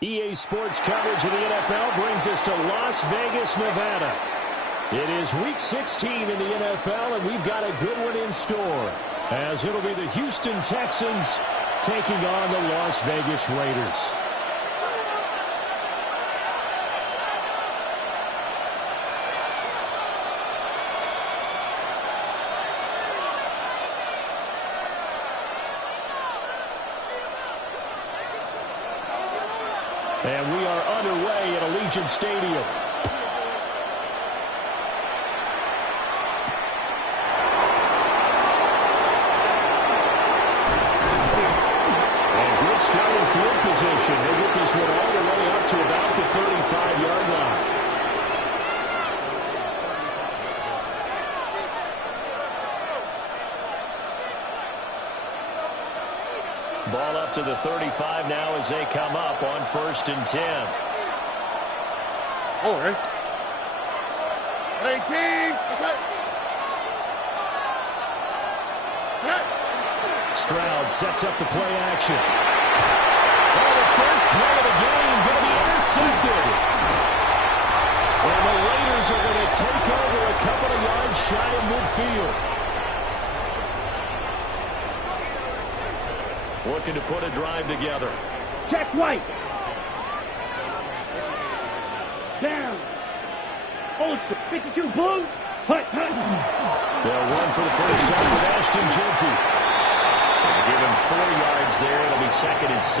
EA Sports coverage of the NFL brings us to Las Vegas, Nevada. It is Week 16 in the NFL, and we've got a good one in store, as it'll be the Houston Texans taking on the Las Vegas Raiders. And we are underway at Allegiant Stadium. And good starting field position. They get this one all the way up to about the 35-yard line. Ball up to the 35 now as they come up on 1st and 10. All right. 18. Stroud sets up the play action. Oh, the first play of the game going to be intercepted. And the Raiders are going to take over a couple of yards shy of midfield. Looking to put a drive together. Check right. Down. Ultra. 52 blue. Hut, hut. They'll run for the first time with Ashton Jeanty. They'll give him 4 yards there. It'll be 2nd and 6.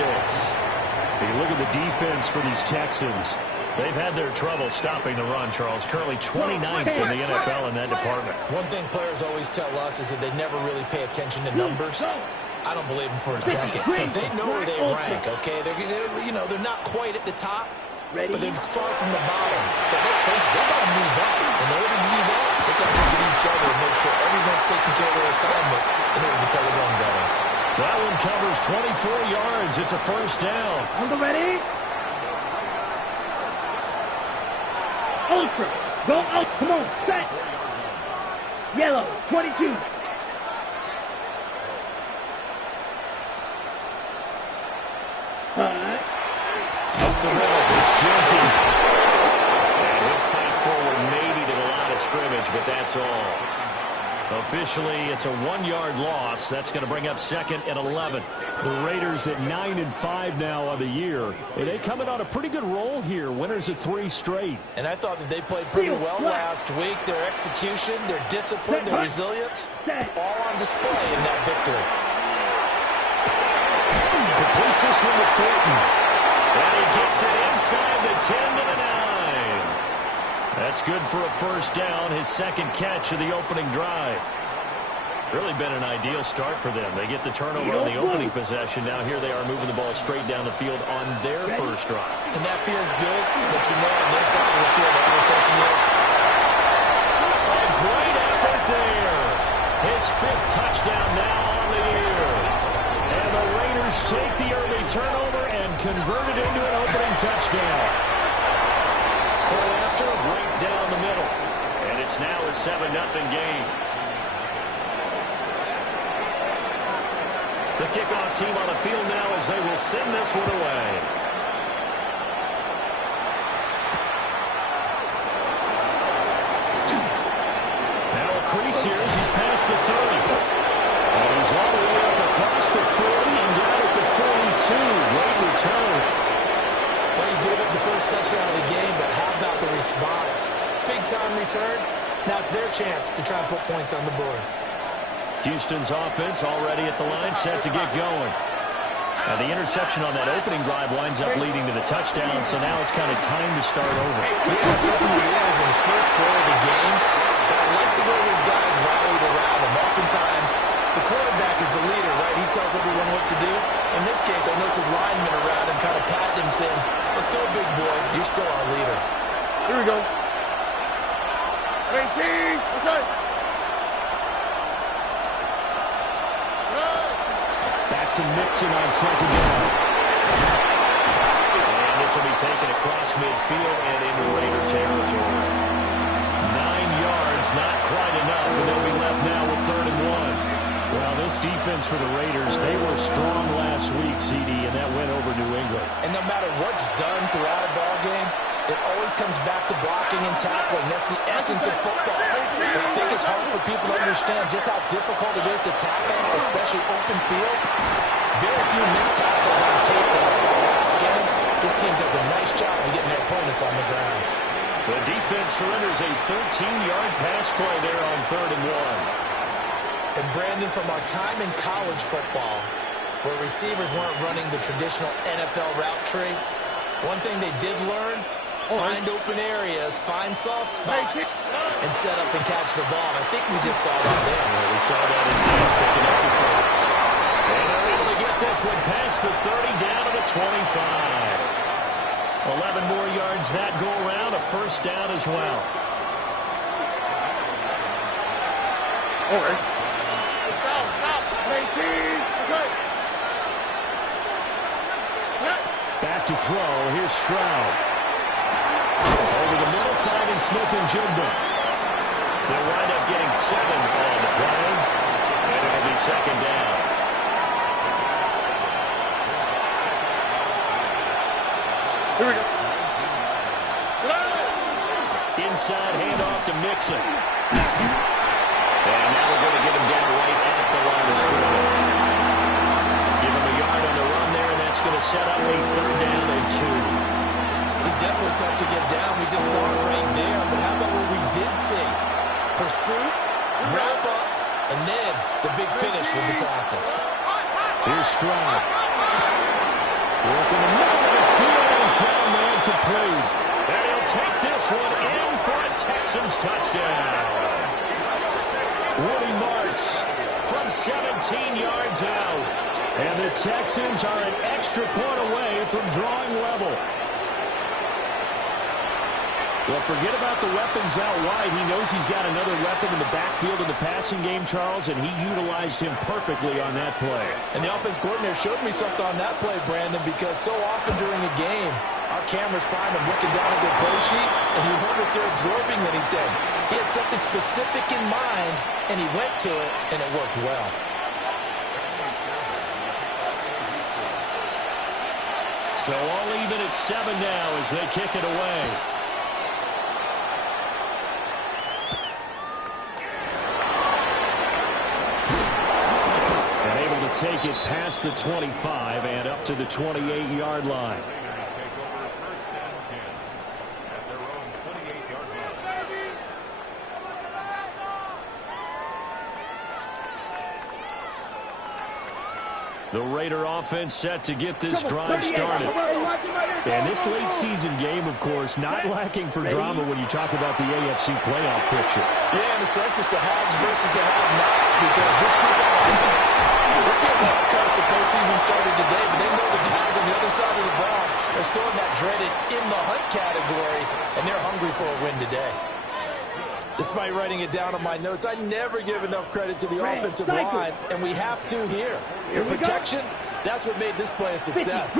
You look at the defense for these Texans. They've had their trouble stopping the run, Charles. Currently 29th in the NFL in that department. One thing players always tell us is that they never really pay attention to numbers. I don't believe them for a second. They know where they rank, okay? They're not quite at the top, but they're far from the bottom. But let's face it, they've got to move up. In order to do that, they've got to look at each other and make sure everyone's taking care of their assignments in order to play the run better. That one covers 24 yards. It's a first down. On the ready. Ultra. Go out. Come on. Set. Yellow. 22. Up the middle, it's Jeanty. And he'll fight forward maybe to the line of scrimmage, but that's all. Officially, it's a 1-yard loss. That's going to bring up 2nd and 11. The Raiders at 9-5 now on the year. And they coming on a pretty good roll here. Winners of 3 straight. And I thought that they played pretty well last week. Their execution, their discipline, their resilience, all on display in that victory. Completes this one with Thornton. And he gets it inside the 10 to the 9. That's good for a first down, his 2nd catch of the opening drive. Really been an ideal start for them. They get the turnover on the opening possession. Now here they are moving the ball straight down the field on their first drive. And that feels good, but you know on their side of the field that we're taking it. A great effort there. His 5th touchdown now on the year. And the Raiders take the early turnover and convert it into an opening touchdown. Pull after, right down the middle. And it's now a 7-0 game. The kickoff team on the field now as they will send this one away. Now a crease here as he's past the 30. And he's all the way up across the 40 and down at the 42. Great return. Well, you gave up the first touchdown of the game, but how about the response? Big-time return. Now it's their chance to try and put points on the board. Houston's offense already at the line, set to get going. Now the interception on that opening drive winds up leading to the touchdown, so now it's kind of time to start over. Yeah, it certainly is. His first throw of the game. But I like the way his guys rallied around him. Oftentimes, the quarterback is the leader, right? He tells everyone what to do. In this case, I notice his linemen around him kind of patting him, saying, "Let's go, big boy. You're still our leader." Here we go. 18. What's that? Back to Mixon on 2nd down. And this will be taken across midfield and into Raider territory. 9 yards, not quite enough, and they'll be left now with 3rd and 1. Well, this defense for the Raiders, they were strong last week, CD, and that went over New England. And no matter what's done throughout a ball game, it always comes back to blocking and tackling. That's the essence of football. But I think it's hard for people to understand just how difficult it is to tackle, especially open field. Very few missed tackles on tape that I saw last game. This team does a nice job of getting their opponents on the ground. The defense surrenders a 13-yard pass play there on 3rd and 1. And Brandon, from our time in college football, where receivers weren't running the traditional NFL route tree, one thing they did learn, find open areas, find soft spots, and set up and catch the ball. I think we just saw that there. Well, we saw that in game picking up the first. And they're able to get this one past the 30 down to the 25. 11 more yards that go around, a first down as well. Okay. Back to throw. Here's Stroud. Over the middle, finding Smith and Jigba. They'll wind up getting 7 on the play. And it'll be second down. Here we go. Inside handoff to Mixon. And now we're going to get him down right at the line of scrimmage. Give him a yard on the run there, and that's going to set up a 3rd down and 2. He's definitely tough to get down. We just saw it right there. But how about what we did see? Pursuit, wrap up, and then the big finish with the tackle. Here's Stroud. Working the middle of the field, and he's got a man complete. And he'll take this one in for a Texans touchdown. Woody Marks from 17 yards out. And the Texans are an extra point away from drawing level. Well, forget about the weapons out wide. He knows he's got another weapon in the backfield in the passing game, Charles, and he utilized him perfectly on that play. And the offense coordinator showed me something on that play, Brandon, because so often during a game, our cameras find them looking down at their play sheets, and you wonder if they're absorbing anything. He had something specific in mind, and he went to it, and it worked well. So all even at 7 now as they kick it away. And able to take it past the 25 and up to the 28-yard line. The Raider offense set to get this drive started. And this late season game, of course, not lacking for drama when you talk about the AFC playoff picture. Yeah, in a sense, it's the haves versus the have-nots, because this group of offense, they're getting that cut if the postseason started today, but they know the guys on the other side of the ball are still in that dreaded in-the-hunt category, and they're hungry for a win today. Despite writing it down on my notes, I never give enough credit to the offensive line, and we have to here. The protection, that's what made this play a success.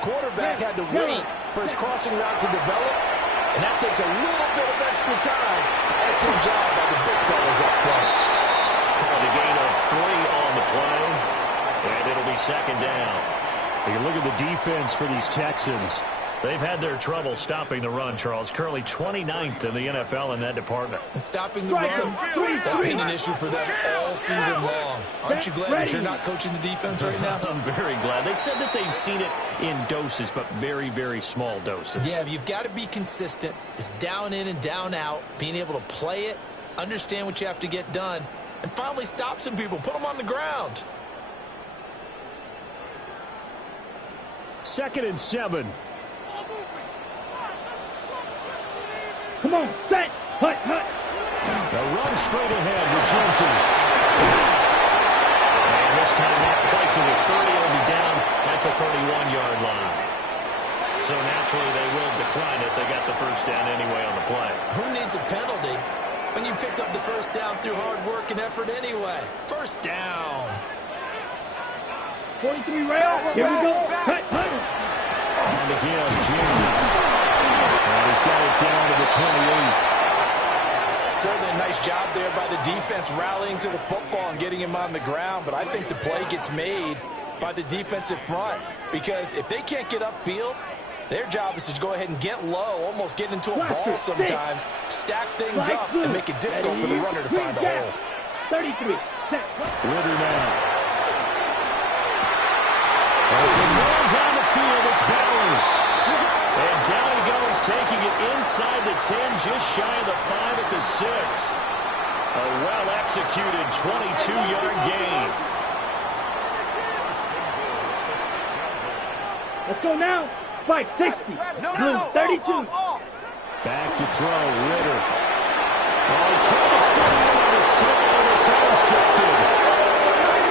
Quarterback had to wait for his crossing route to develop, and that takes a little bit of extra time. Excellent job by the big fellas up front. The gain of 3 on the play, and it'll be second down. You look at the defense for these Texans. They've had their trouble stopping the run, Charles. Currently 29th in the NFL in that department. And stopping the run, that's been an issue for them all season long. Aren't you glad that you're not coaching the defense right now? I'm very glad. They said that they've seen it in doses, but very, very small doses. Yeah, you've got to be consistent. It's down in and down out, being able to play it, understand what you have to get done, and finally stop some people, put them on the ground. 2nd and 7. Come on, set, hut. A run straight ahead with Johnson. And this time not quite to the 30. It'll be down at the 31-yard line. So naturally they will decline it. They got the first down anyway on the play. Who needs a penalty when you picked up the first down through hard work and effort anyway? First down. 43 rail, here we go, hut. And again, Johnson. And he's got it down to the 28. Certainly a nice job there by the defense rallying to the football and getting him on the ground, but I think the play gets made by the defensive front because if they can't get upfield, their job is to go ahead and get low, almost get into a ball sometimes, stack things up, and make it difficult for the runner to find a hole. 33. Ritter now. Going down the field, it's Bowers. And down he goes, taking it inside the 10, just shy of the 5 at the 6. A well-executed 22-yard gain. Let's go now. 560. Blue 32. Back to throw, Ritter. Oh, trying to find it on the side. It's intercepted.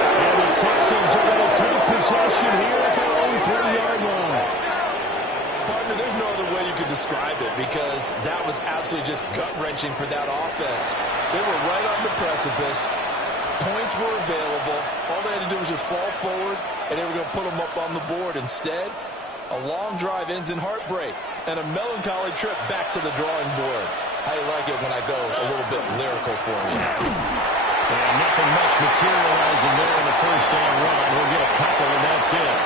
And the Texans are going to take possession here at their own 3-yard line. Partner, there's no other way you could describe it because that was absolutely just gut-wrenching for that offense. They were right on the precipice. Points were available. All they had to do was just fall forward, and they were going to put them up on the board. Instead, a long drive ends in heartbreak and a melancholy trip back to the drawing board. How you like it when I go a little bit lyrical for you? And nothing much materializing there in the first down run. We'll get a couple, and that's it.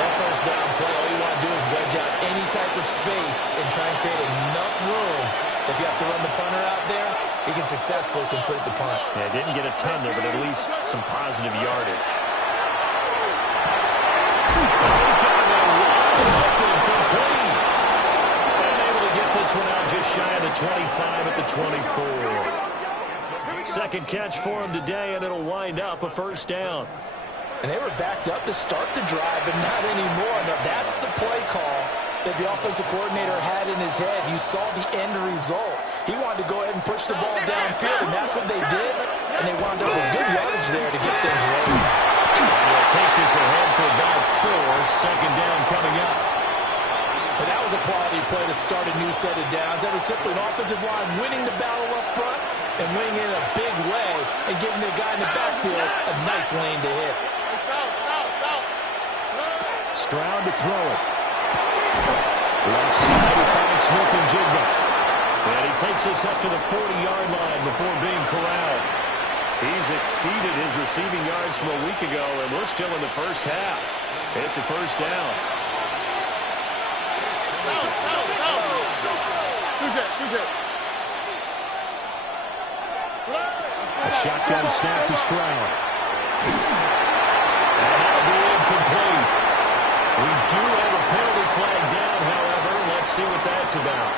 That first down play, all you want to do is wedge out any type of space and try and create enough room. If you have to run the punter out there, he can successfully complete the punt. Yeah, didn't get a ton there, but at least some positive yardage. He's got it wide open, complete. And able to get this one out just shy of the 25 at the 24. Second catch for him today, and it'll wind up a first down. And they were backed up to start the drive, but not anymore. Now, that's the play call that the offensive coordinator had in his head. You saw the end result. He wanted to go ahead and push the ball downfield, and that's what they did. And they wound up with good yardage there to get things rolling. And they'll take this ahead for about 4. Second down coming up. But that was a quality play to start a new set of downs. That was simply an offensive line winning the battle up front and winning in a big way and giving the guy in the backfield a nice lane to hit. Stroud to throw it. Left side, he finds Smith and Jigba. And he takes us up to the 40-yard line before being corralled. He's exceeded his receiving yards from a week ago, and we're still in the first half. It's a first down. A shotgun snap to Stroud. And that'll be incomplete. We do have a penalty flag down, however. Let's see what that's about.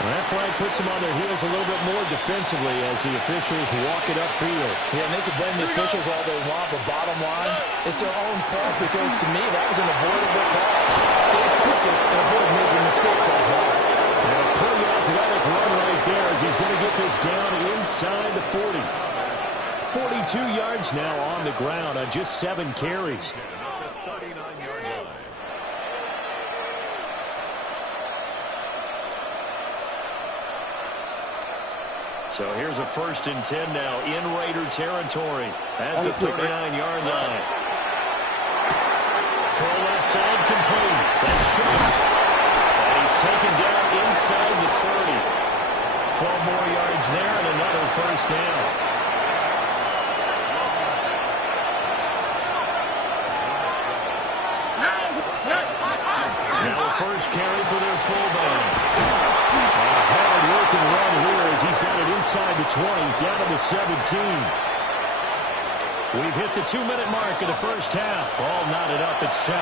And that flag puts them on their heels a little bit more defensively as the officials walk it upfield. Yeah, and they can blame the officials all they want, but bottom line, it's their own fault because, to me, that was an avoidable call. Stay focused and avoid major mistakes like that. And a pretty athletic run right there as he's going to get this down inside the 40. 42 yards now on the ground on just 7 carries. So here's a 1st and 10 now in Raider territory at the 39-yard line. Throw left side complete. That's Schultz. And he's taken down inside the 30. 12 more yards there and another first down. Now a first carry for their fullback. A hard-working run here as he's got it inside the 20, down to the 17. We've hit the 2-minute mark of the first half. All knotted up at 7.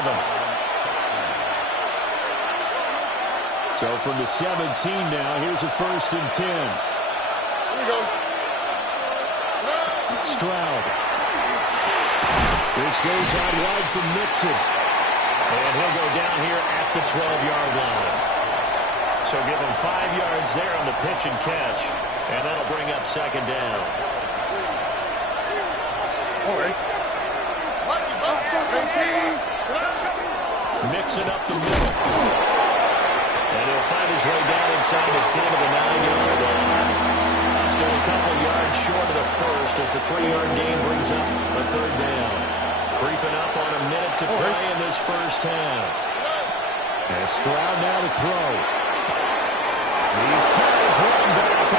So from the 17 now, here's a 1st and 10. Here we go. Stroud. This goes out wide for Mixon. And he'll go down here at the 12-yard line. So give him 5 yards there on the pitch and catch. And that'll bring up second down. All right. Mixing up the middle. And he'll find his way down inside the 10 of the 9-yard line. Still a couple yards short of the first as the 3-yard gain brings up a third down. Creeping up on a minute to play in this first half. And Stroud now to throw. He's got his running back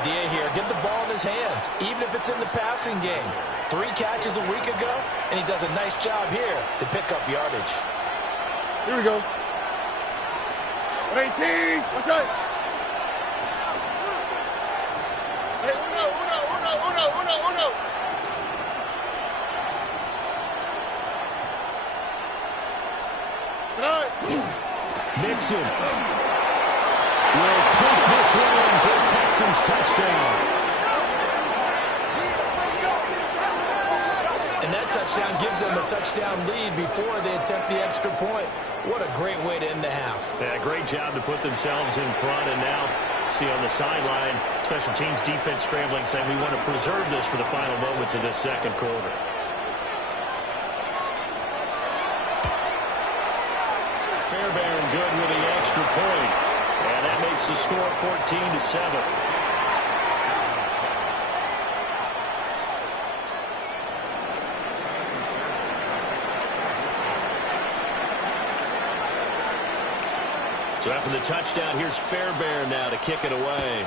idea here. Get the ball in his hands, even if it's in the passing game. 3 catches a week ago, and he does a nice job here to pick up yardage. Here we go. 18. What's up? Hey, uno. Mixon will take this one in for a Texans touchdown. And that touchdown gives them a touchdown lead before they attempt the extra point. What a great way to end the half. Yeah, great job to put themselves in front, and now see on the sideline, special teams defense scrambling, saying we want to preserve this for the final moments of this second quarter. Fairbairn good with the extra point, and that makes the score 14-7. So after the touchdown, here's Fairbairn now to kick it away.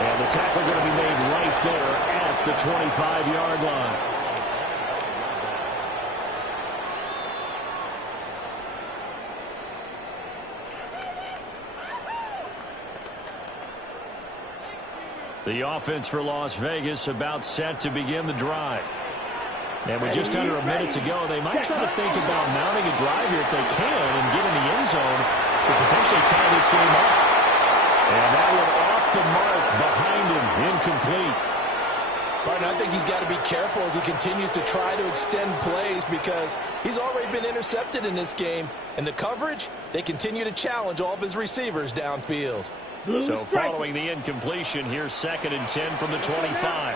And the tackle going to be made right there at the 25-yard line. The offense for Las Vegas about set to begin the drive. And with just under a minute to go, they might try to think about mounting a drive here if they can and get in the end zone to potentially tie this game up. And that one off the mark behind him, incomplete. Martin, I think he's got to be careful as he continues to try to extend plays because he's already been intercepted in this game. And the coverage, they continue to challenge all of his receivers downfield. So following the incompletion, here's 2nd and 10 from the 25.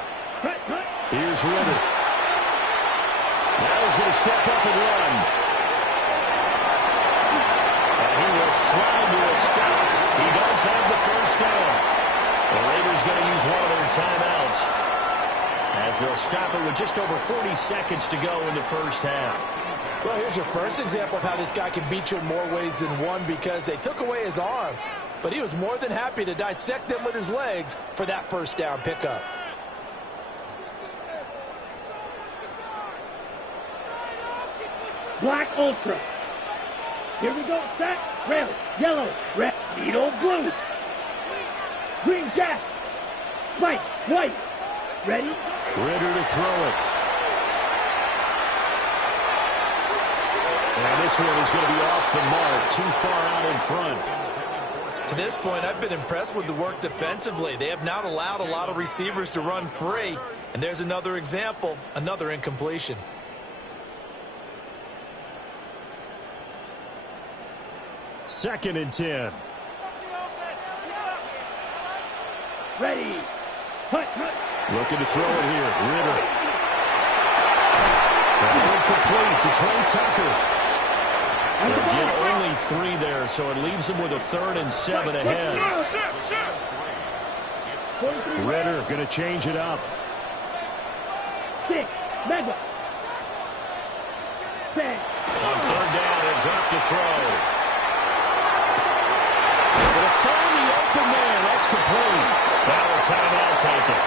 Here's Ritter. Now he's going to step up and run. And he will slide to a stop. He does have the first down. The Raiders going to use one of their timeouts as they'll stop it with just over 40 seconds to go in the first half. Well, here's your first example of how this guy can beat you in more ways than one because they took away his arm. But he was more than happy to dissect them with his legs for that first down pickup. Black Ultra. Here we go. Set. Red, yellow, red, needle, blue. Green jack. White, white. Ready? Ritter to throw it. And this one is going to be off the mark. Too far out in front. To this point, I've been impressed with the work defensively. They have not allowed a lot of receivers to run free. And there's another example, another incompletion. Second and 10. Ready. Hut, hut. Looking to throw it here. Ritter. Incomplete to Trey Tucker. Again, only 3 there, so it leaves them with a 3rd and 7 ahead. Ritter going to change it up. 6, mega. 10. On 3rd down, he'll drop to throw. Going to find the open man. That's complete. Now a timeout taken.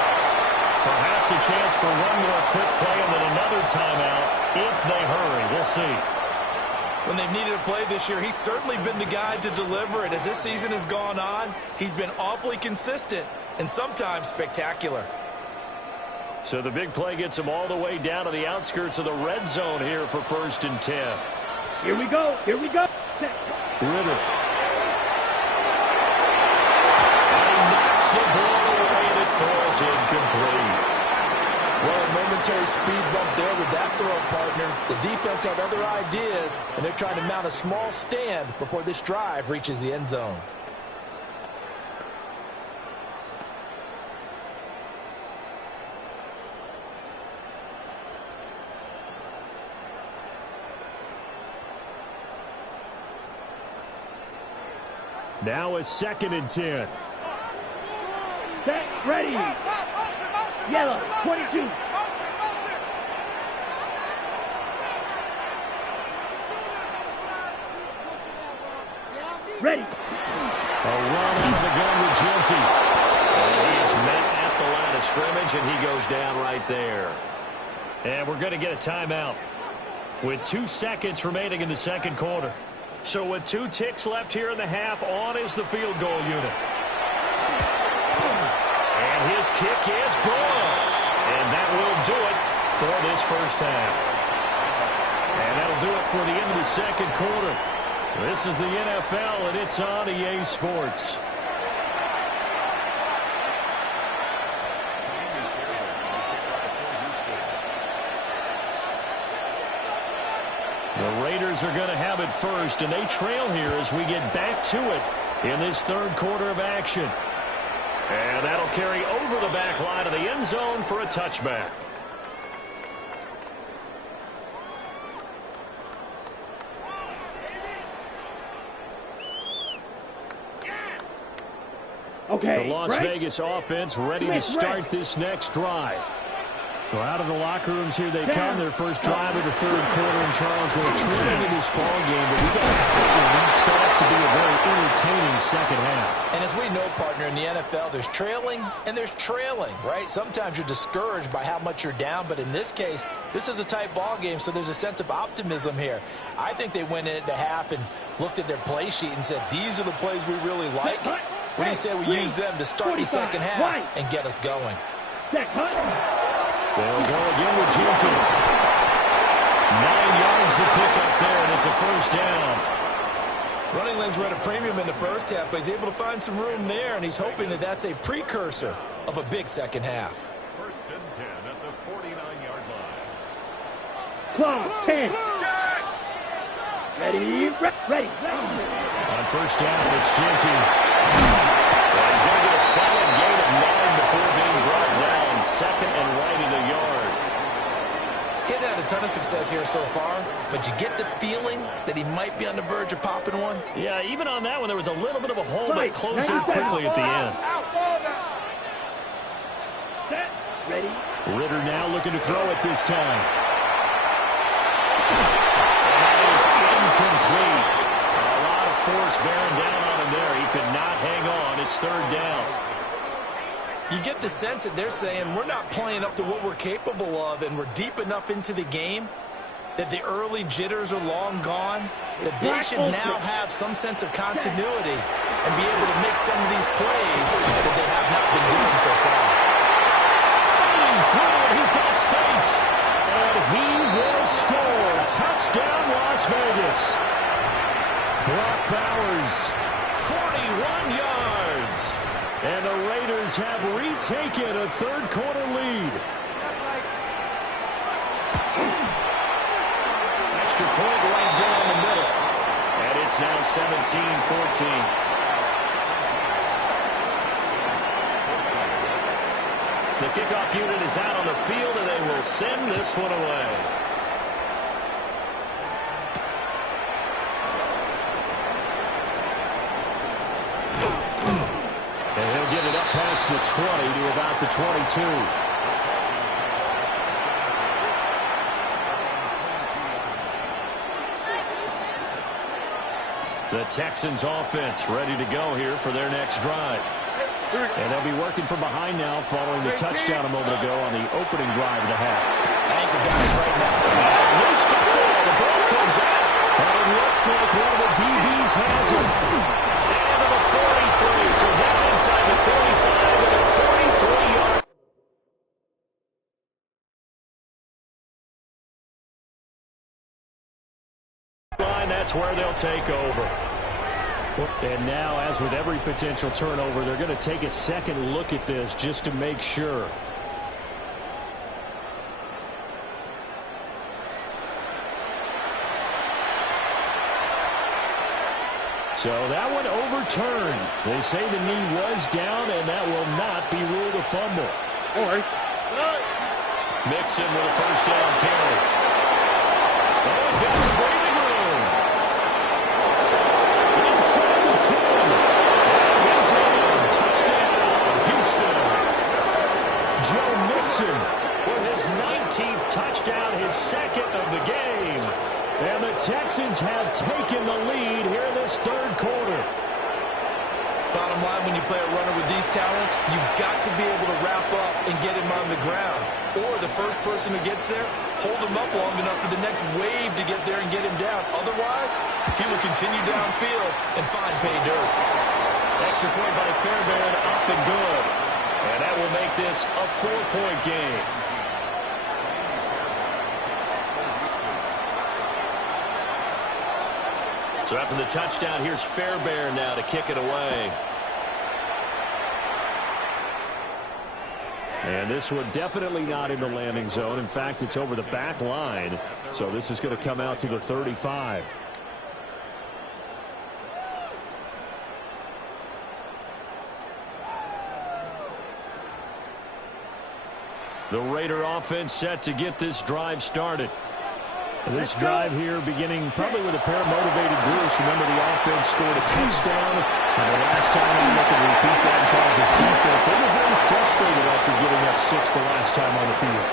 Perhaps a chance for one more quick play and then another timeout if they hurry. We'll see. When they've needed a play this year, he's certainly been the guy to deliver it. As this season has gone on, he's been awfully consistent and sometimes spectacular. So the big play gets him all the way down to the outskirts of the red zone here for 1st and 10. Here we go. Here we go. Ritter. And he knocks the ball away and it falls incomplete. Well, a momentary speed bump there with that throw, partner. The defense had other ideas, and they're trying to mount a small stand before this drive reaches the end zone. Now a 2nd and 10. Set, ready. Yellow, 22. Ready. A run out of the gun with Genty. And he is met at the line of scrimmage, and he goes down right there. And we're going to get a timeout with 2 seconds remaining in the second quarter. So with 2 ticks left here in the half, on is the field goal unit. And his kick is gone. And that will do it for this first half. And that'll do it for the end of the second quarter. This is the NFL, and it's on EA Sports. The Raiders are going to have it first, and they trail here as we get back to it in this third quarter of action. And that'll carry over the back line of the end zone for a touchback. Okay. The Las Vegas offense ready to start this next drive. So out of the locker rooms here they come. Their first drive of the third quarter. And Charles, they're trailing in this ball game, but we got a tight lead set up to be a very entertaining second half. And as we know, partner, in the NFL, there's trailing and there's trailing, right? Sometimes you're discouraged by how much you're down, but in this case, this is a tight ball game, so there's a sense of optimism here. I think they went into half and looked at their play sheet and said, these are the plays we really like. What do you say we use them to start the second half and get us going? They'll go again with Genty. 9 yards to pick up there, and it's a first down. Running lanes were at a premium in the first half, but he's able to find some room there, and he's hoping that that's a precursor of a big second half. First and 10 at the 49-yard line. Clock 10. Ready. On first down, it's Genty. He's going to get a solid gain of 9 before being brought down. Second and right at a yard. Getting had a ton of success here so far, but you get the feeling that he might be on the verge of popping one. Yeah, even on that one, there was a little bit of a hole, but closed it quickly at the end. Ready. Ritter now looking to throw it this time. And that is incomplete. A lot of force bearing down on him there. He could not hang on. It's third down. You get the sense that they're saying we're not playing up to what we're capable of, and we're deep enough into the game that the early jitters are long gone, that they should now have some sense of continuity and be able to make some of these plays that they have not been doing so far. Fighting through, he's got space, and he will score. Touchdown, Las Vegas. Brock Bowers, 41 yards. And the Raiders have retaken a third quarter lead. Extra point right down the middle. And it's now 17-14. The kickoff unit is out on the field, and they will send this one away. And he'll get it up past the 20 to about the 22. The Texans offense ready to go here for their next drive. And they'll be working from behind now following the touchdown a moment ago on the opening drive of the half. I think the guys right now. Loose football. The ball comes out. And it looks like one of the DBs has it. And to the 43. So down inside the 45 with a 43-yard. Line, that's where they'll take over. And now, as with every potential turnover, they're going to take a second look at this just to make sure. So that one overturned. They say the knee was down, and that will not be ruled a fumble. All right. Mixon with a first down carry. Oh, he's got some breathing room. Inside the 10. He's in. Touchdown, Houston. Joe Mixon with his 19th touchdown, his second of the game. And the Texans have taken the lead here in this this third quarter. Bottom line, when you play a runner with these talents, you've got to be able to wrap up and get him on the ground. Or the first person who gets there, hold him up long enough for the next wave to get there and get him down. Otherwise, he will continue downfield and find pay dirt. Extra point by Fairbairn, up and good. And that will make this a 4-point game. So after the touchdown, here's Fairbairn now to kick it away. And this one definitely not in the landing zone. In fact, it's over the back line. So this is going to come out to the 35. The Raider offense set to get this drive started. This drive here beginning probably with a pair of motivated groups. Remember, the offense scored a touchdown. And the last time we look and repeat that in Charles' defense, they were very frustrated after giving up 6 the last time on the field.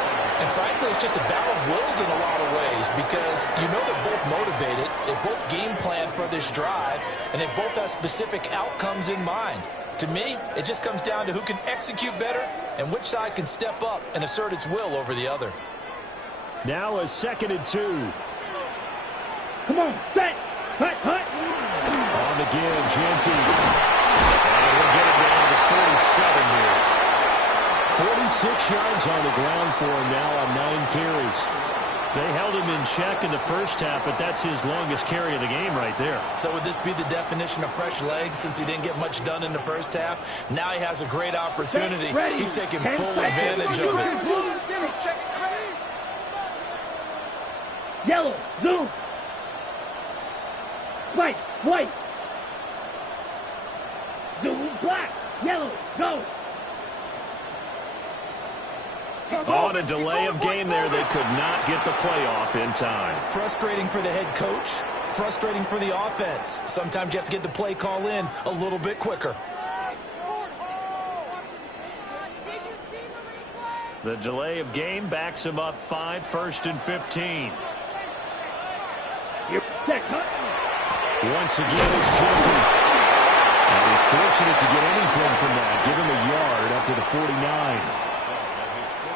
And frankly, it's just a battle of wills in a lot of ways because you know they're both motivated. They both game plan for this drive, and they both have specific outcomes in mind. To me, it just comes down to who can execute better and which side can step up and assert its will over the other. Now a 2nd and 2. Come on, set, hut, hut. On again, Genty. And we'll get it down to 47 here. 46 yards on the ground for him now on 9 carries. They held him in check in the first half, but that's his longest carry of the game right there. So would this be the definition of fresh legs since he didn't get much done in the first half? Now he has a great opportunity. He's taking full advantage of it. Yellow, zoom. White, white. Zoom, black, yellow, go. On a delay of game there, they could not get the play off in time. Frustrating for the head coach, frustrating for the offense. Sometimes you have to get the play call in a little bit quicker. The delay of game backs him up 5, 1st and 15. Once again, it's Genty. And he's fortunate to get anything from that. Give him a yard up to the 49.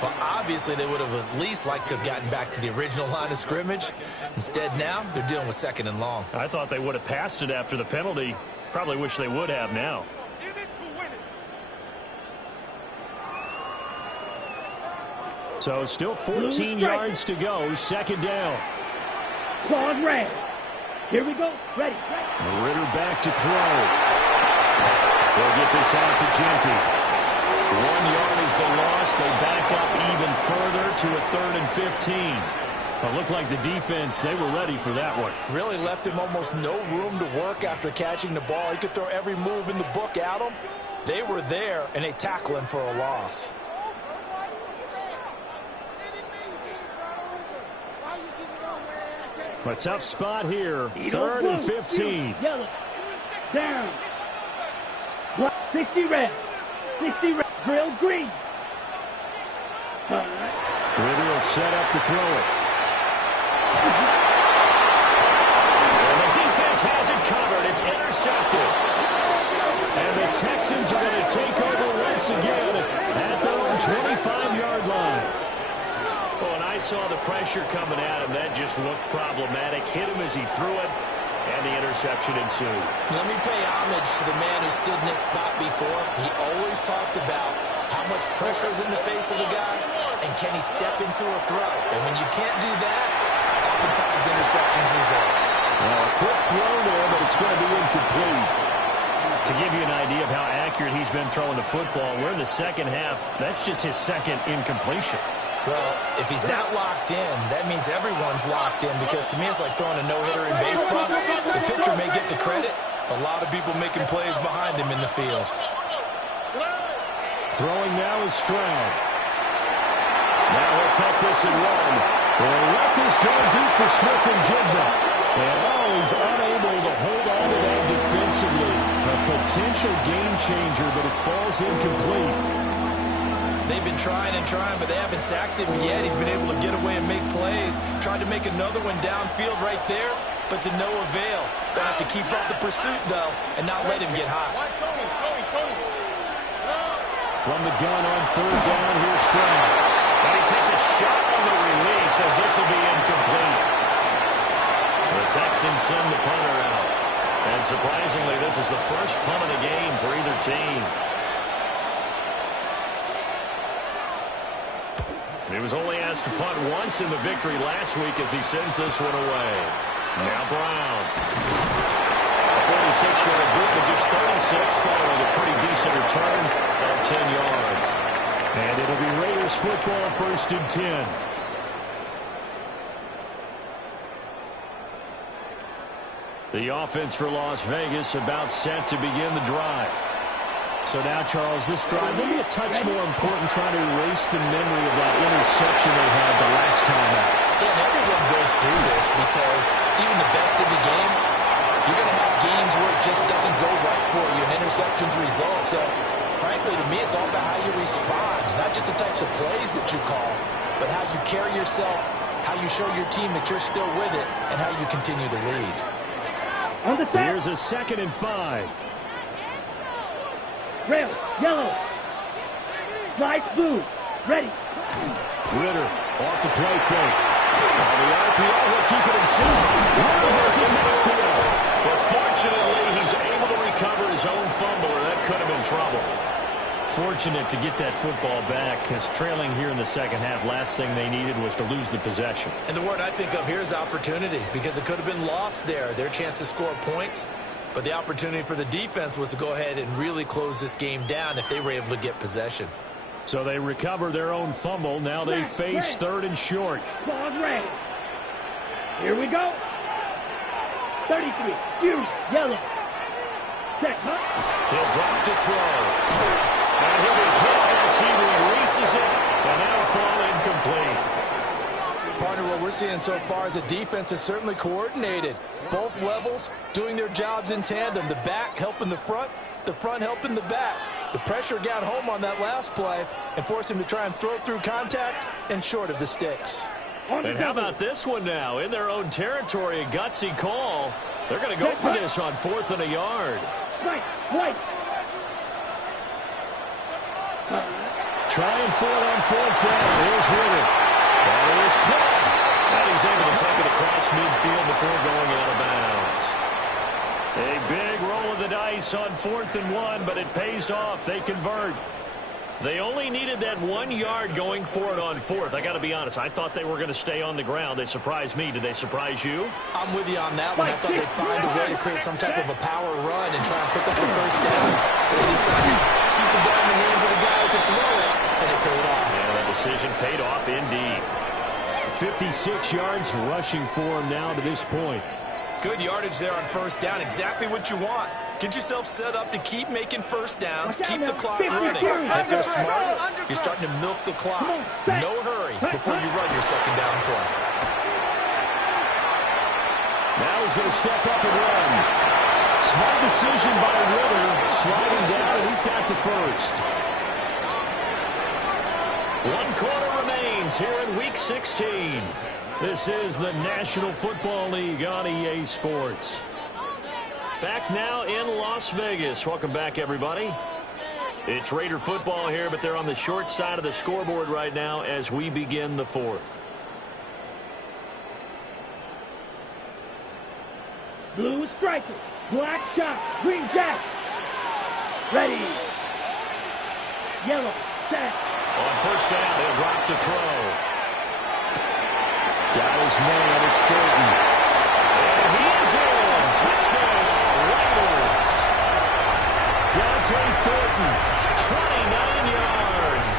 Well, obviously, they would have at least liked to have gotten back to the original line of scrimmage. Instead, now, they're dealing with 2nd and long. I thought they would have passed it after the penalty. Probably wish they would have now. So still 14 yards to go. 2nd down. Claude red. Here we go. Ready. Ritter back to throw. They'll get this out to Genty. 1 yard is the loss. They back up even further to a 3rd and 15. It looked like the defense, they were ready for that one. Really left him almost no room to work after catching the ball. He could throw every move in the book at him. They were there, and they tackle him for a loss. A tough spot here. 3rd and 15. Yellow. Down. 60 red. 60 red. Grill green. Ritter will set up to throw it. And the defense has it covered. It's intercepted. And the Texans are going to take over once again at their own 25-yard line. Well, and I saw the pressure coming at him. That just looked problematic. Hit him as he threw it, and the interception ensued. Let me pay homage to the man who stood in this spot before. He always talked about how much pressure is in the face of a guy, and can he step into a throw? And when you can't do that, oftentimes interceptions result. Well, a quick throw there, but it's going to be incomplete. To give you an idea of how accurate he's been throwing the football, we're in the second half. That's just his 2nd incompletion. Well, if he's not locked in, that means everyone's locked in, because to me it's like throwing a no-hitter in baseball. The pitcher may get the credit. A lot of people making plays behind him in the field. Throwing now is Stroud. Now he'll take this and run. They'll let this go deep for Smith and Jigba. And he's unable to hold on to that defensively. A potential game changer, but it falls incomplete. They've been trying and trying, but they haven't sacked him yet. He's been able to get away and make plays. Tried to make another one downfield right there. but to no avail. They'll have to keep up the pursuit, though, and not let him get hot. From the gun on third down, here's Stroud. And he takes a shot on the release as this will be incomplete. The Texans send the punter out. And surprisingly, this is the first punt of the game for either team. He was only asked to punt once in the victory last week as he sends this one away. Now Brown. A 46-yard boot with just 36 following a pretty decent return of 10 yards. And it'll be Raiders football, 1st and 10. The offense for Las Vegas about set to begin the drive. So now, Charles, this drive may be a touch more important trying to erase the memory of that interception they had the last time out. Yeah, and everyone goes through this because even the best in the game, you're going to have games where it just doesn't go right for you, an interception's result. So, frankly, to me, it's all about how you respond, not just the types of plays that you call, but how you carry yourself, how you show your team that you're still with it, and how you continue to lead. Here's a 2nd and 5. Rail, yellow. Slide blue. Ready. Ritter off the play fake. The RPO will keep it himself. Ritter has it knocked in. But fortunately, he's able to recover his own fumble, or that could have been trouble. Fortunate to get that football back, because trailing here in the second half, last thing they needed was to lose the possession. And the word I think of here is opportunity, because it could have been lost there, their chance to score points. But the opportunity for the defense was to go ahead and really close this game down if they were able to get possession. So they recover their own fumble. Now they face 3rd and short. Ball ready. Here we go. 33. Fury. Yellow. Check, huh? He'll drop to throw. And he'll be hit as he releases it. And that'll fall incomplete. Partner, what we're seeing so far is a defense that's certainly coordinated. Both levels doing their jobs in tandem. The back helping the front helping the back. The pressure got home on that last play and forced him to try and throw through contact and short of the sticks. And how about this one now? In their own territory, a gutsy call. They're going to go for this on 4th and a yard. Right. Trying for it on 4th down. Here's Ritter. That is caught. And he's able to take it across midfield before going out of bounds. A big roll of the dice on 4th and 1, but it pays off. They convert. They only needed that 1 yard going for it on 4th. I got to be honest. I thought they were going to stay on the ground. They surprised me. Did they surprise you? I'm with you on that one. I thought they'd find a way to create some type of a power run and try and pick up the first down. But they decided to keep the ball in the hands of the guy who could throw it, and it paid off. Yeah, that decision paid off indeed. 56 yards rushing for him now to this point. Good yardage there on first down. Exactly what you want. Get yourself set up to keep making first downs, keep the clock running. And if they're smart, you're starting to milk the clock. No hurry before you run your second down play. Now he's going to step up and run. Smart decision by Ritter, sliding down, and he's got the first. 1 quarter remains here in Week 16. This is the National Football League on EA Sports. Back now in Las Vegas. Welcome back, everybody. It's Raider football here, but they're on the short side of the scoreboard right now as we begin the 4th. Blue striker. Black shot. Green jack. Ready. Yellow. Set. On first down, they'll drop to throw. Got his man. It's Thornton. And he is in. Touchdown, Raiders. Dante Thornton, 29 yards.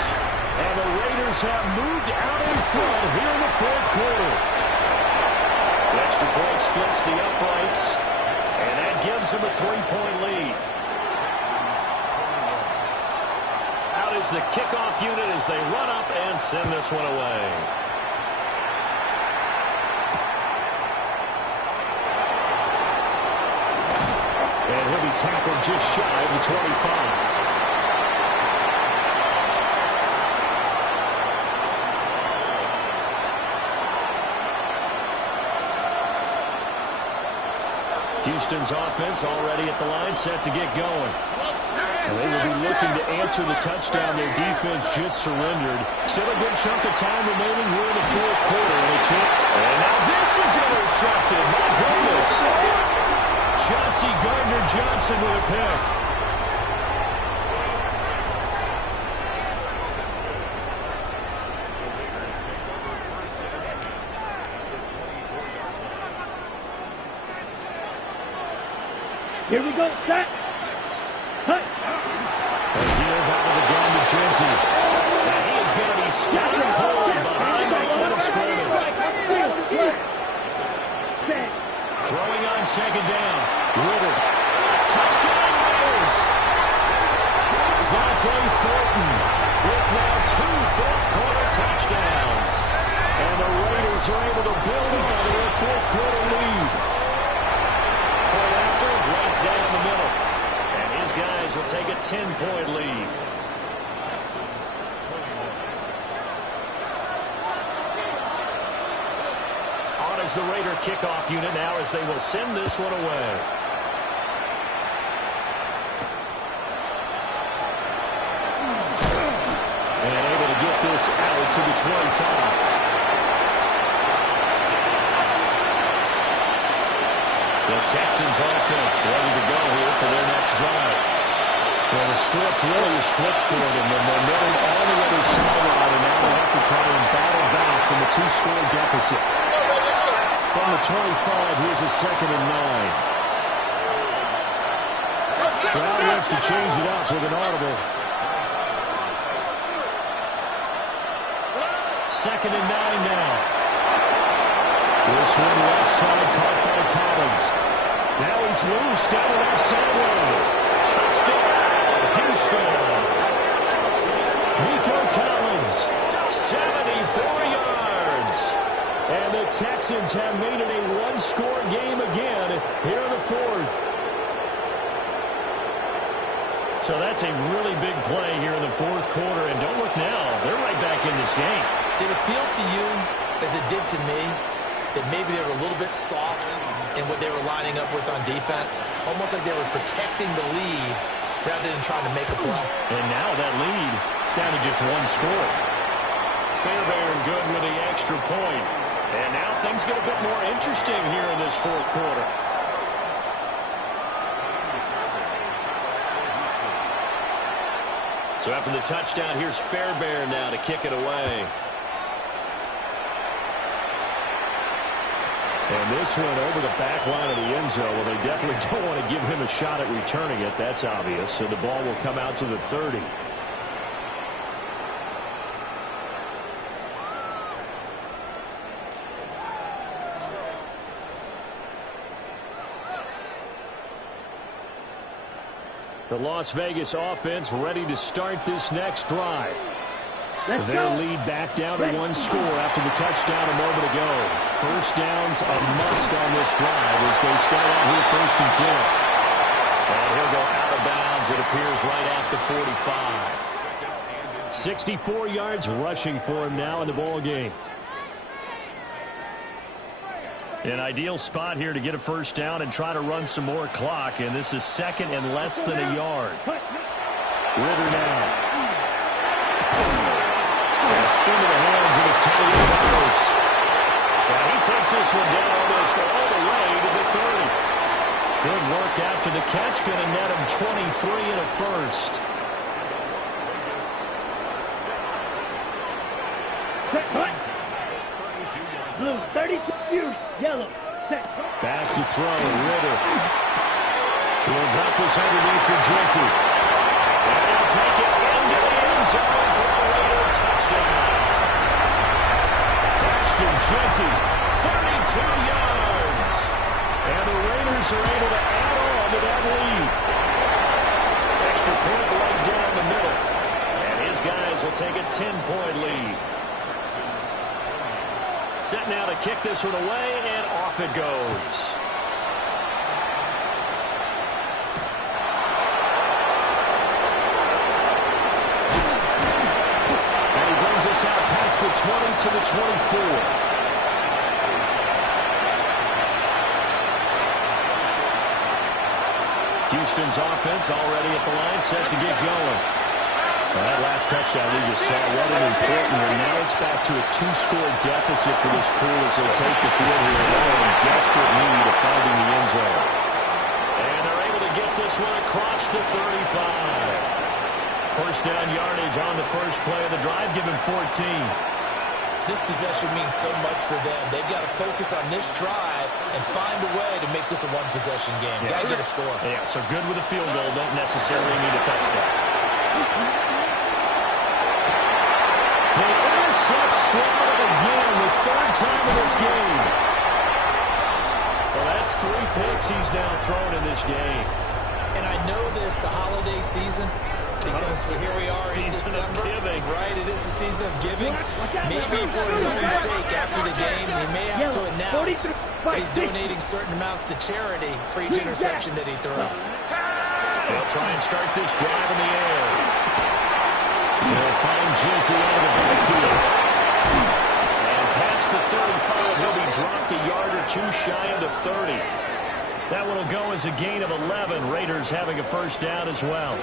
And the Raiders have moved out in front here in the 4th quarter. The extra point splits the uprights, and that gives them a 3-point lead. Out is the kickoff unit as they run up and send this one away. And he'll be tackled just shy of the 25. Houston's offense already at the line, set to get going. And they will be looking to answer the touchdown their defense just surrendered. Still a good chunk of time remaining here in the fourth quarter. And now this is intercepted. My goodness. Chauncey Gardner-Johnson with a pick. Here we go, set. Hut. A give out of the gun to Genty. And he is going to be stopped cold behind the line of scrimmage. Throwing on second down. Ritter. Touchdown Raiders. Dante Thornton with now 2 fourth-quarter touchdowns. And the Raiders are able to build on their fourth-quarter lead. Point after, right down the middle. And his guys will take a 10-point lead. On is the Raider kickoff unit now as they will send this one away. And able to get this out to the 25. The Texans offense ready to go here for their next drive. Well, the script really is flipped for them. The momentum on the other sideline, and now they have to try and battle back from a 2-score deficit. From the 25, here's a 2nd and 9. Stroud wants to change it up with an audible. 2nd and 9 now. This one left side caught by Collins. Now he's loose down the left sideline. Touchdown, Houston. Nico Collins, 74 yards. And the Texans have made it a 1-score game again here in the fourth. So that's a really big play here in the fourth quarter. And don't look now, they're right back in this game. Did it feel to you, as it did to me, that maybe they were a little bit soft in what they were lining up with on defense? Almost like they were protecting the lead rather than trying to make a play. And now that lead is down to just 1 score. Fairbairn good with the extra point. And now things get a bit more interesting here in this fourth quarter. So after the touchdown, here's Fairbairn now to kick it away. And this one over the back line of the end zone. Well, they definitely don't want to give him a shot at returning it. That's obvious. So the ball will come out to the 30. The Las Vegas offense ready to start this next drive. Their lead back down to 1 score after the touchdown a moment ago. First downs a must on this drive as they start out here 1st and 10. And he'll go out of bounds, it appears, right at the 45. 64 yards rushing for him now in the ball game. An ideal spot here to get a first down and try to run some more clock. And this is 2nd and less than a yard. Ritter now. That's into the hands of his tight end, Powers. And he takes this one down almost all the way to the 30. Good work after the catch. Going to net him 23 and a first. Blue, 32, yellow, set. Back to throw, Ritter. Builds up this underneath for Genty. And he'll take it into the end zone for a Raider touchdown. Ashton Genty, 32 yards. And the Raiders are able to add on to that lead. Extra point right down the middle. And his guys will take a 10-point lead. Set now to kick this one away, and off it goes. And he brings us out past the 20 to the 24. Houston's offense already at the line, set to get going. Well, that last touchdown we just saw, what an important one. Now it's back to a 2-score deficit for this crew as they take the field here. They're in desperate need of finding the end zone. And they're able to get this one across the 35. First down yardage on the first play of the drive, give him 14. This possession means so much for them. They've got to focus on this drive and find a way to make this a one-possession game. Yes. Got to get a score. Yeah, so good with a field goal. Don't necessarily need a touchdown. They intercept Stroud again, the third time in this game. Well, that's 3 picks he's now thrown in this game. And I know this, the holiday season, because here we are in December, right? It is the season of giving. Maybe for his own sake, after the game, he may have to announce that he's donating certain amounts to charity for each interception that he threw. They'll try and start this drive in the air. They'll find Ginty out of the backfield. And past the 35, he'll be dropped a yard or 2 shy of the 30. That one will go as a gain of 11. Raiders having a first down as well.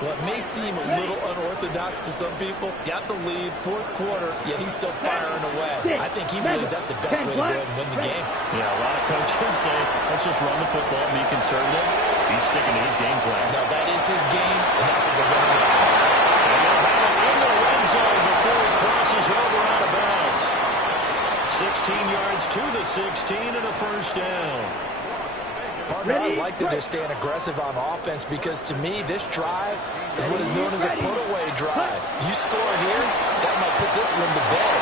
Well, it may seem a little unorthodox to some people. Got the lead, 4th quarter, yet he's still firing away. I think he believes that's the best way to go ahead and win the game. Yeah, a lot of coaches say, let's just run the football, be conservative. He's sticking to his game plan. No, that is his game, and that's what they're running with. And they'll have it in the red zone before he crosses over out of bounds. 16 yards to the 16 and a first down. Partner, I like that they're staying aggressive on offense because, to me, this drive is what is known as a put-away drive. You score here, that might put this one to bed.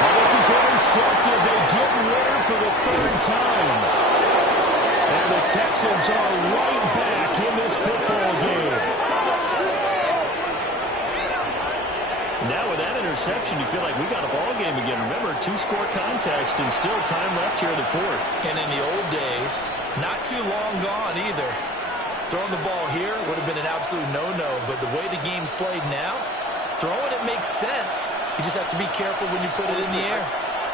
Well, this is intercepted. They get rid for the 3rd time. And the Texans are right back in this football game. Now with that interception, you feel like we got a ball game again. Remember, 2-score contest and still time left here in the 4th. And in the old days, not too long gone either. Throwing the ball here would have been an absolute no-no, but the way the game's played now, throwing it makes sense. You just have to be careful when you put it in the air.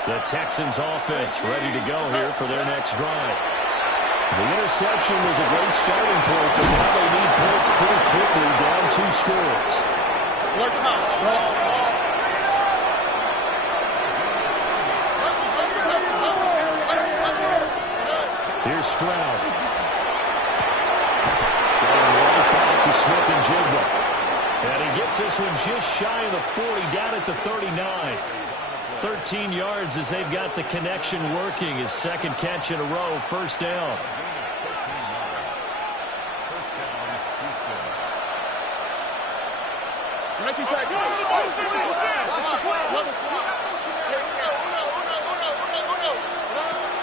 The Texans offense ready to go here for their next drive. The interception was a great starting point, but now they need points pretty quickly, down 2 scores. Here's Stroud. Going right back to Smith-Njigba. And he gets this one just shy of the 40, down at the 39. 13 yards as they've got the connection working. His 2nd catch in a row, first down.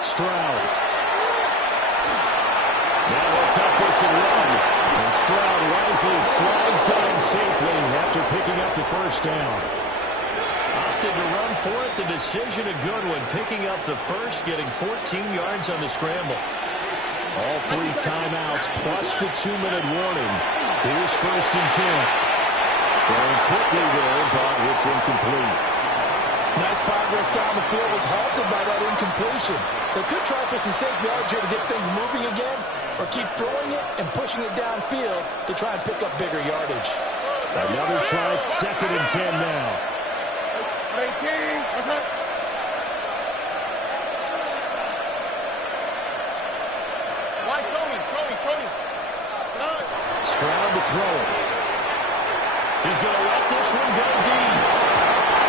Stroud. Now they'll tuck this and run. And Stroud wisely slides down safely after picking up the first down. Opted to run for it. The decision a good one. Picking up the first, getting 14 yards on the scramble. All 3 timeouts plus the 2-minute warning. Here's 1st and 10. Going quickly there, but it's incomplete. Nice progress down the field was halted by that incompletion. They could try for some safe yards here to get things moving again, or keep throwing it and pushing it downfield to try and pick up bigger yardage. Another try, 2nd and 10 now. Stroud to throw it. He's going to let this one go deep.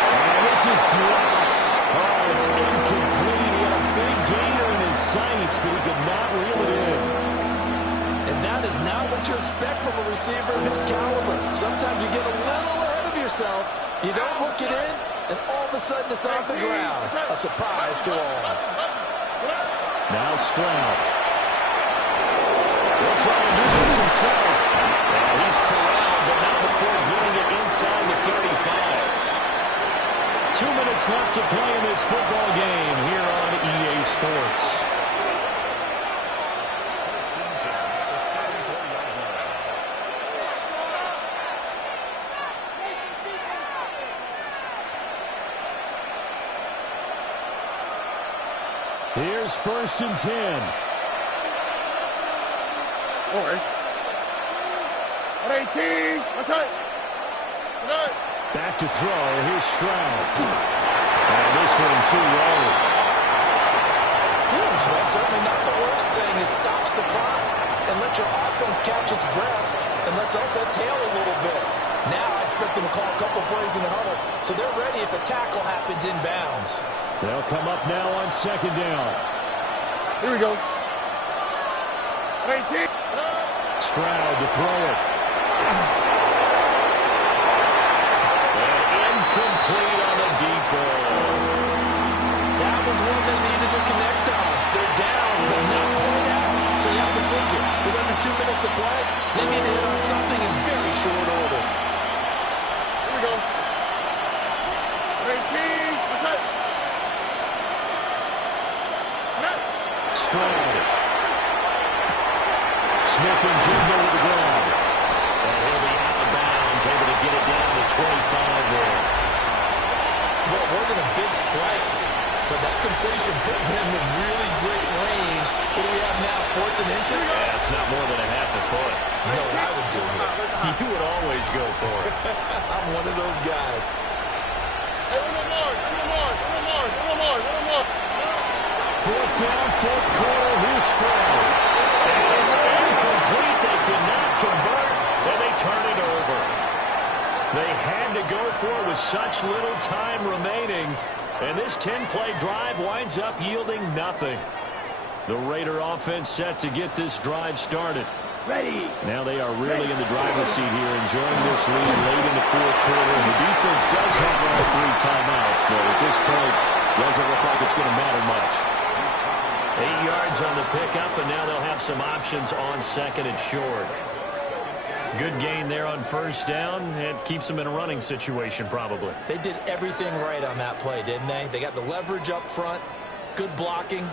And this is dropped. Oh, it's incomplete. He had a big gainer in his sights, but he could not reel it in. And that is not what you expect from a receiver of his caliber. Sometimes you get a little ahead of yourself. You don't hook it in, and all of a sudden it's on the ground. A surprise to all. Now Stroud. He'll try and do this himself. Well, he's corralled, but not before getting it inside the 35. 2 minutes left to play in this football game here on EA Sports. Here's 1st and 10. Don't worry. 18. That's it. Back to throw. Here's Stroud. And this one too low. That's certainly not the worst thing. It stops the clock and lets your offense catch its breath and lets us exhale a little bit. Now I expect them to call a couple plays in the huddle, so they're ready if a tackle happens inbounds. They'll come up now on second down. Here we go. 18. Stroud to throw it. And incomplete on the deep ball. That was one they needed to connect on. They're down, but not quite out. So you have to figure, with under 2 minutes to play, they need to hit on something in very short order. Here we go. 18. That's it. Stroud. Smith and Jigba with the ground. And he'll be out of bounds, able to get it down to 25 there. Well, it wasn't a big strike, but that completion put them in really great range. What do we have now, 4th and inches? Yeah, it's not more than a half a foot. You know what I would do here? You would always go for it. I'm one of those guys. Hey, a little more. 4th down, 4th quarter. Here's Stroud. And it's incomplete. They could not convert, and they turn it over. They had to go for it with such little time remaining, and this 10-play drive winds up yielding nothing. The Raider offense set to get this drive started. Ready. Now they are really in the driver's seat here, enjoying this lead late in the 4th quarter. And the defense does have all 3 timeouts, but at this point, doesn't look like it's going to matter much. 8 yards on the pickup, and now they'll have some options on second and short. Good gain there on 1st down. It keeps them in a running situation, probably. They did everything right on that play, didn't they? They got the leverage up front, good blocking,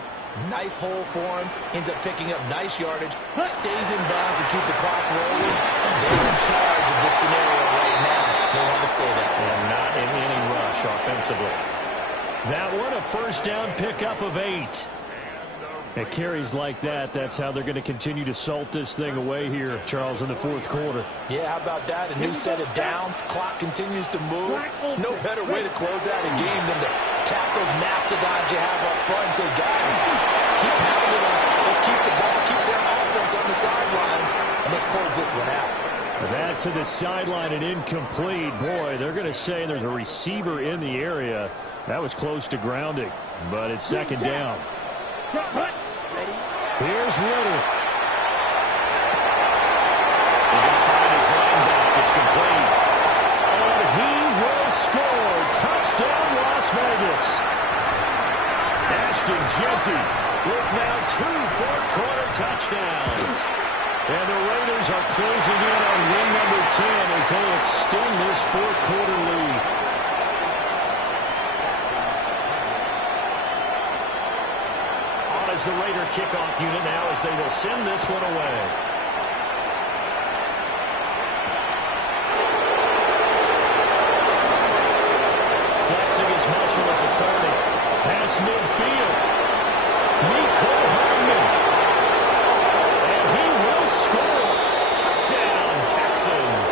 nice hole for him, ends up picking up nice yardage, stays in bounds to keep the clock rolling. They're in charge of this scenario right now. They want to stay there. And not in any rush offensively. That one, a 1st down pickup of 8. At carries like that, that's how they're going to continue to salt this thing away here, Charles, in the 4th quarter. Yeah, how about that? A new set of downs. Clock continues to move. No better way to close out a game than to tap those mastodons you have up front and say, guys, keep pounding them. Let's keep the ball, keep their offense on the sidelines, and let's close this one out. That to the sideline and incomplete. Boy, they're going to say there's a receiver in the area. That was close to grounding, but it's 2nd down. Here's Ritter. He's going to find his line back. It's complete. And he will score. Touchdown, Las Vegas. Ashton Jeanty with now 2 4th-quarter touchdowns. And the Raiders are closing in on win number 10 as they extend this 4th-quarter lead. As the Raider kickoff unit now as they will send this one away. Flexing his muscle at the 30. Pass midfield. Nico Hardman. And he will score. Touchdown, Texans.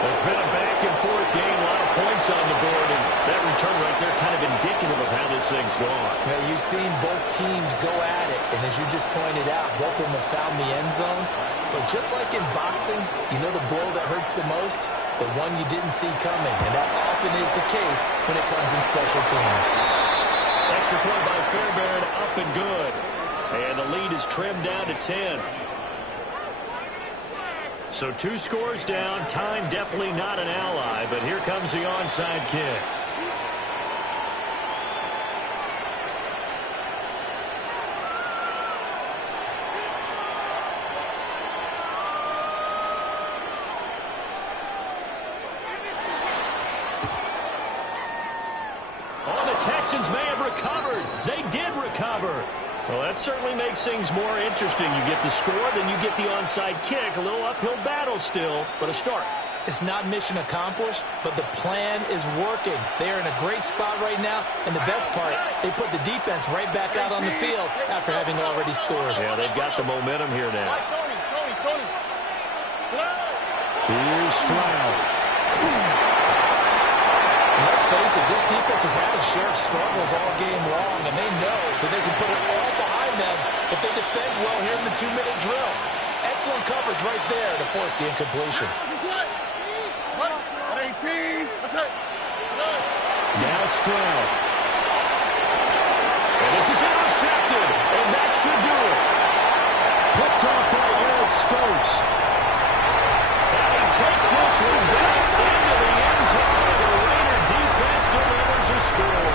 It's been a back-and-forth game. A lot of points on the board, and that return right there kind of indicative of how this thing's gone. Well, you've seen both teams go at it, and as you just pointed out, both of them have found the end zone. But just like in boxing, you know the blow that hurts the most? The one you didn't see coming, and that often is the case when it comes in special teams. Extra point by Fairbairn, up and good. And the lead is trimmed down to 10. So 2 scores down. Time definitely not an ally, but here comes the onside kick. Oh, the Texans may have recovered. They did recover. Well, that certainly makes things more interesting. You get the score, then you get the onside kick. A little uphill battle still, but a start. It's not mission accomplished, but the plan is working. They are in a great spot right now, and the best part, they put the defense right back out on the field after having already scored. Yeah, they've got the momentum here now. Tony. Here's Stroud. Let's face it, this defense has had its share of struggles all game long, and they know that they can put it all behind them if they defend well here in the 2-minute drill. Excellent coverage right there to force the incompletion. Now Stroud. And this is intercepted, and that should do it. Picked off by Eric Stokes. And he takes this one back into the end zone, and the Raider defense delivers a score.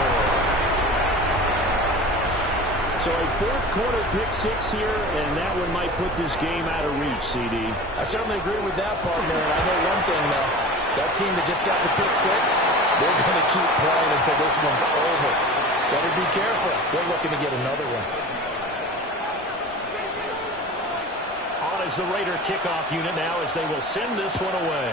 So a fourth-quarter pick-6 here, and that one might put this game out of reach, CD. I certainly agree with that, partner. And I know one thing, though. That team that just got the pick-6, they're going to keep playing until this one's over. Better be careful. They're looking to get another one. On is the Raider kickoff unit now as they will send this one away.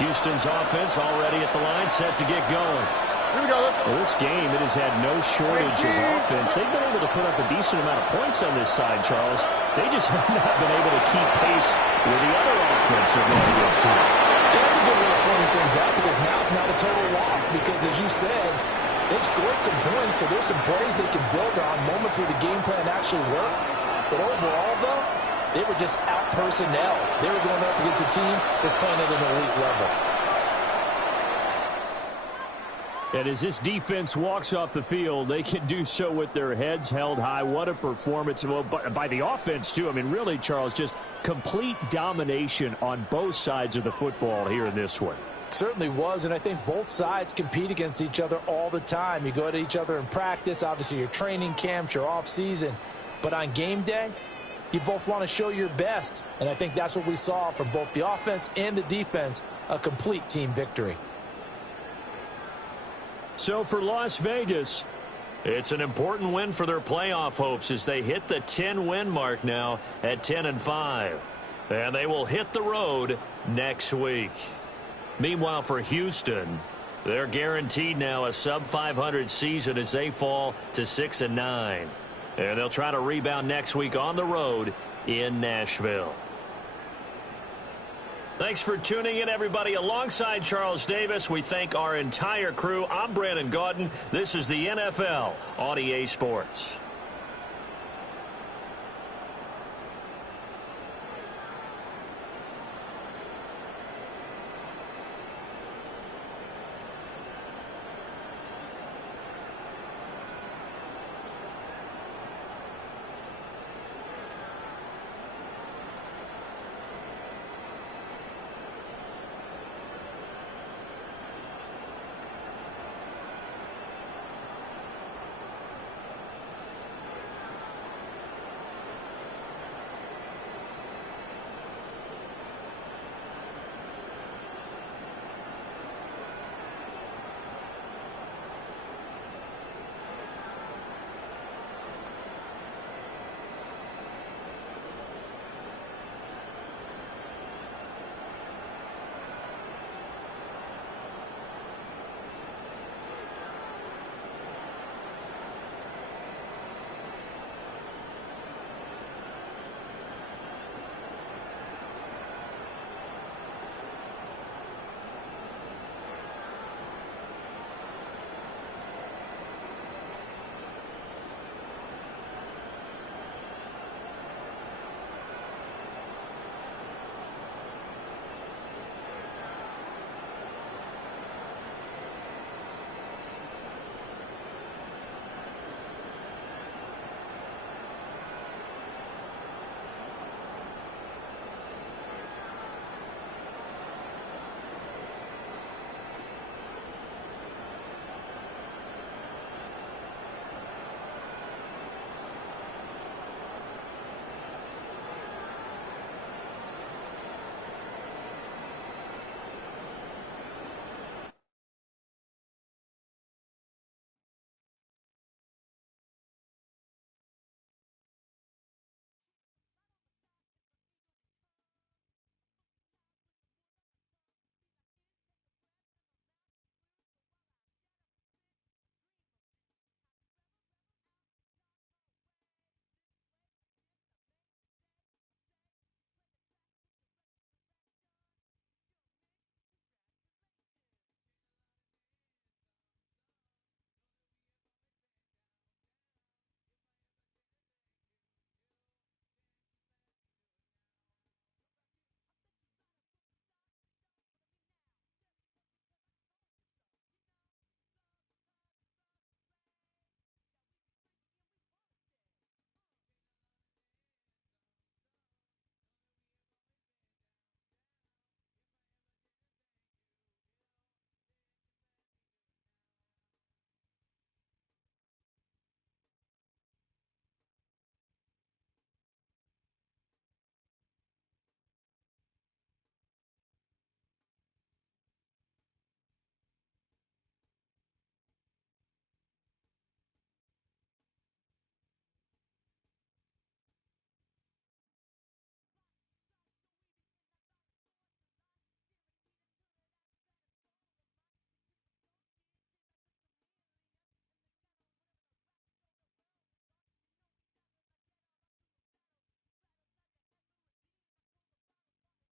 Houston's offense already at the line, set to get going. Here we go. Well, this game, it has had no shortage of offense. They've been able to put up a decent amount of points on this side, Charles. They just have not been able to keep pace with the other offense they're going against here. Yeah, that's a good way of pointing things out because now it's not a total loss because, as you said, they've scored some points, so there's some plays they can build on, moments where the game plan actually worked. But overall, though, they were just out personnel. They were going up against a team that's playing at an elite level. And as this defense walks off the field, they can do so with their heads held high. What a performance by the offense, too. I mean, really, Charles, just complete domination on both sides of the football here in this one. Certainly was, and I think both sides compete against each other all the time. You go at each other in practice, obviously your training camps, your off-season. But on game day, you both want to show your best. And I think that's what we saw from both the offense and the defense, a complete team victory. So for Las Vegas, it's an important win for their playoff hopes as they hit the 10-win mark now at 10-5. And they will hit the road next week. Meanwhile, for Houston, they're guaranteed now a sub-500 season as they fall to 6-9. And they'll try to rebound next week on the road in Nashville. Thanks for tuning in, everybody. Alongside Charles Davis, we thank our entire crew. I'm Brandon Gaudin. This is the NFL on EA Sports.